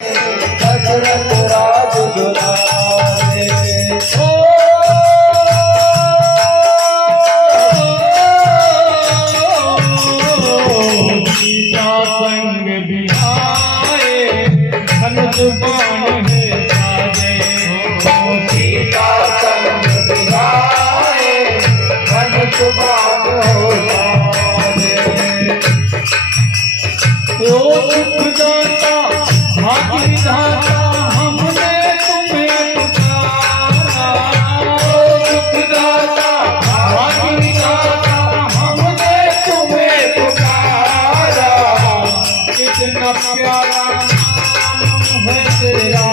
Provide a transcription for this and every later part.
दशरथ राज दुलारे सीता संग बिहाए धनुष बाण है साजे सीता संग बिहाए धनुष बाण हो साजे ओ सुखदाता भाग्य विधाता हमने तुम्हें पुकारा ओ सुखदाता भाग्य विधाता हमने तुम्हें पुकारा कितना प्यारा नाम है तेरा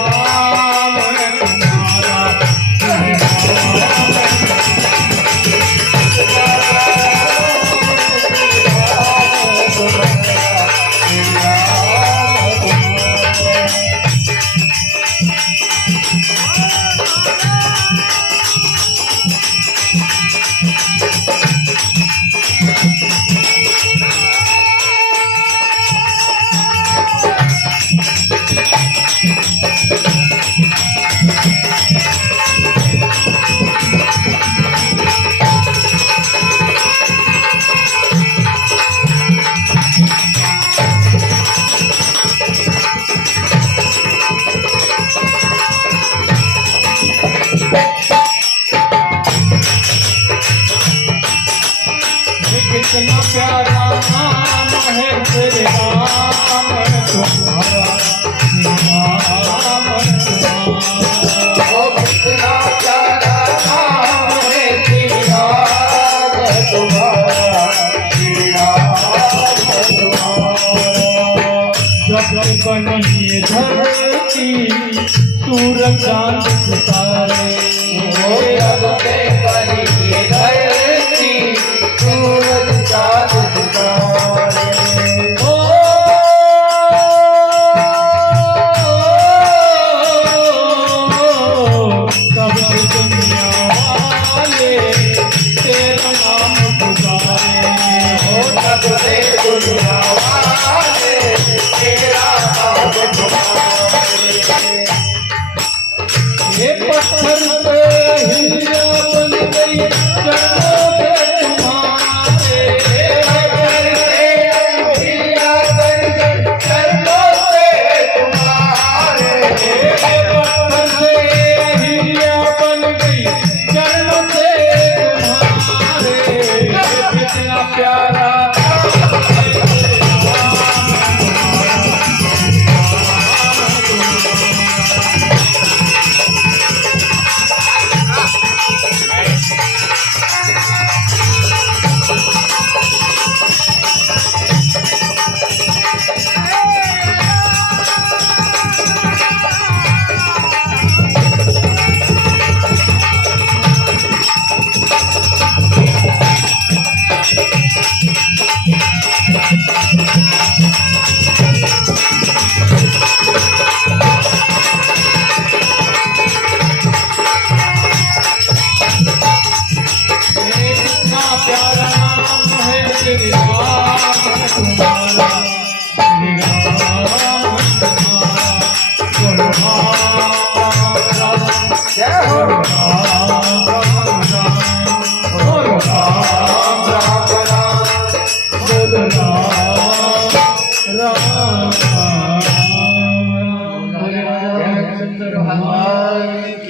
कितना प्यारा नाम है तेरे नाम तुम्हारा नाम तुम्हारा ओ कितना प्यारा नाम है तेरा तुम्हारा जब बनी धरती सूरज चांद सितारे ओ जब पे बनी ये धरती सूरज चाँद सितारे ओ तब दुनिया वाले तेरा नाम पुकारे ओ तब से दुनिया वाले तेरा नाम पुकारे ये पत्थर पे हिलिया बन गई चरणों पे तुम्हारे पत्थर से हिलिया बन गई चरणों पे तुम्हारे ये पत्थर से हिलिया बन गई चरणों से तुम्हारे कितना प्यारा प्यारा नाम है तेरे नाम तुम्हारा जय हो राम भगवान